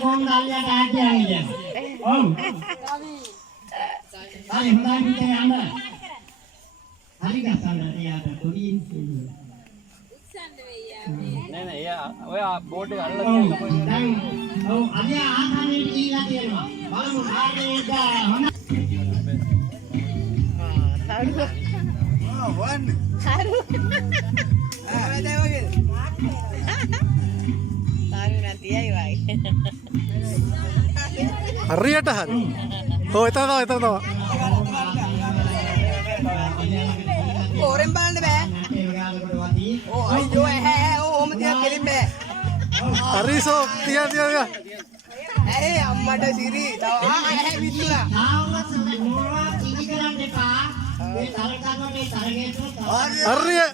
කොහොමද අල්ලියට ආ කියන්නේ? ඔව්. හරි හොඳයි පිටේ යන්න. හරි ගස්සන්න තියාට පොඩි නෑ නෑ ඔය බෝඩ් එක අල්ලලා තියෙනවා. දැන් ඔව් අලිය ආසනෙට ගිහිලා තියෙනවා. බලමු කාර්යයේද හොඳ. වන්. හරි. ආ වගේ. හරියටයි හරි. ඔව් එතන තමයි. ඕරෙන් බලන්න බෑ. ඕ අයියෝ ඈ ඕම තියා කෙලින් බෑ. හරි සෝ තියා. ඈ අම්මට සිරි තව ඈ විදුලා. හරිය.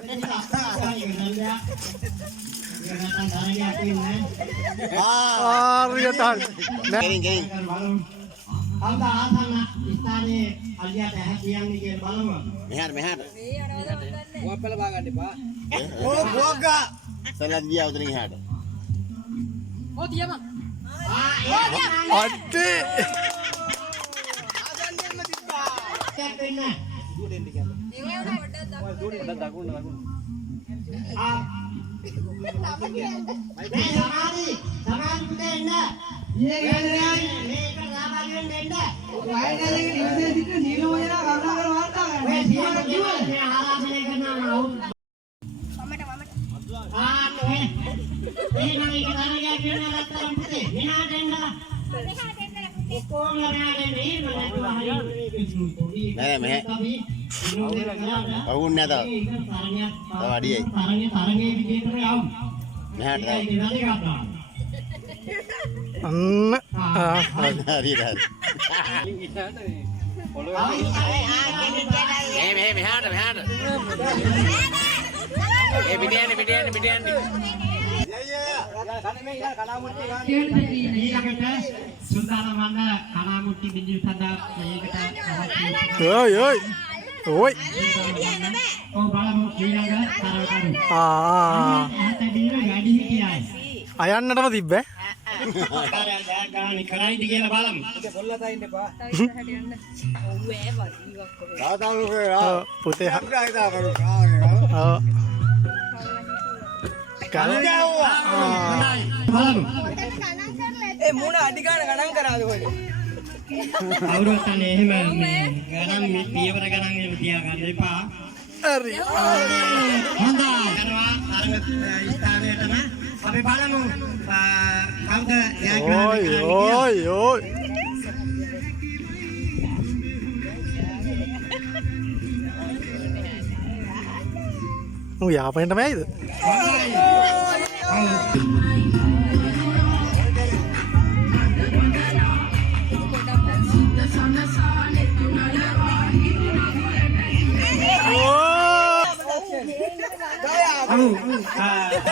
ගෙරින් අද ආසන්න ස්ථානයේ අලියට ඇහැ කියන්නේ කියලා බලමු. මෙහාට. වප්පල බාගන්න එපා. ඕ ගෝගා. සලන් ගියා උතරින් එහාට. ඕ තියම. අඩේ. ආසන්නෙම තිබ්බා. කැපෙන්න. දුඩෙන් පොඩ්ඩක් දකුණ. ආ මේ සමාධි පුතේ එන්න. මේක සාමාන්‍ය වෙන්න එන්න. වයනලේ ඉවසේ සිට නිලෝයනා කරුණාකර වාර්තා කරන්න. මේ සියලු කිව්වා මේ ආරාධනය කරනවා වුත්. ආ මේ නම් එක තරගයක් වෙනවා නැත්තම් පුතේ. මෙහාට එන්න. කොහොමද නෑ මෙහෙ. අවුන්නේ නැත. තව අඩියයි. තරගේ විදියට යවමු. මෙහාට තව. අන්න හරියට. මෙහාට. ඒ පිටියන්නේ. ඊළඟට සුන්දරවන්න කලාමුට්ටි බිඳු සදා මේකට ඔය් ඔව් බලමු ඊළඟ තරකරු ඇතදීන වැඩි හිටියයි අයන්නටම තිබ්බේ කාර්යය ගාන කරයිද කියලා බලමු පොල්ලතා ඉන්න එපා. පුතේ බලමු ඒ මුණ අඩිගාන ගණන් කරාද කොහෙද? අවුරුද්ද තනේ එහෙම මේ ගණන් පියවර ගණන් එහෙම තියාගන්න එපා. හරි. හොඳයි. කරවා තරඟ ස්ථානයටම අපි බලමු කවුද ඔය්. යාපනට මෑයිද?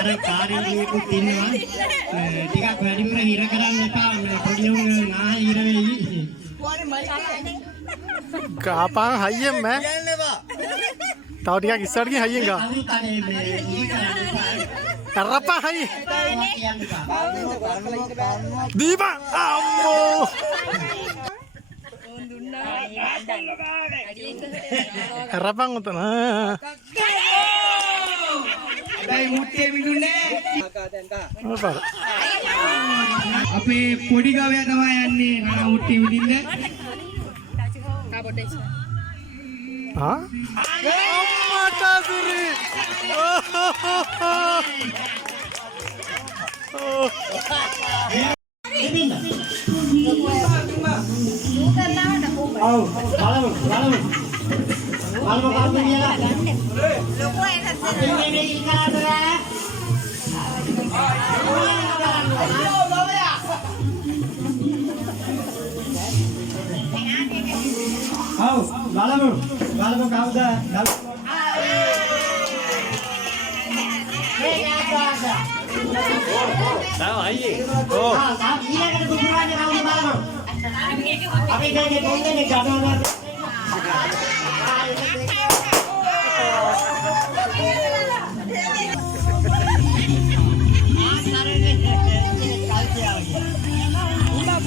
අර කාර්යයේකුත් ඉන්නවා ටිකක් වැඩිපුර හිර කරන්න එපා පොඩි උන් නා හිර වෙයි කාපන් හයියෙන් මෑ තව ටිකක් ඉස්සරට ගිහින් හයියෙන් ගා කරපා හයි දීපා අම්මෝ කරපන් උතන හැබැයි මුට්ටේ මිදුනේ මොකද අපේ පොඩි ගවයා තමයි යන්නේ නා මුට්ටේ මිදින්න ආ අම්මට සුරි ඔව් බලමු කවුද කියලා ලොකෝ එකක් මේ ඉස්සරහට බලමු කවුද අයියේ. ඊළඟට බුදුරජාණන් කවුද බලමු අපි ගන්නේ කොන්දේ ගඩොල්වල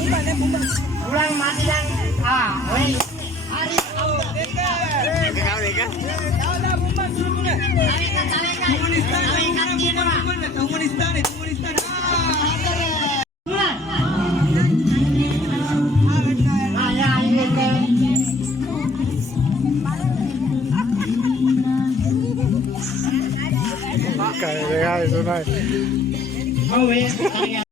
Ulang mati dan weh. Hari Kayak guys, sunai. Oh weh.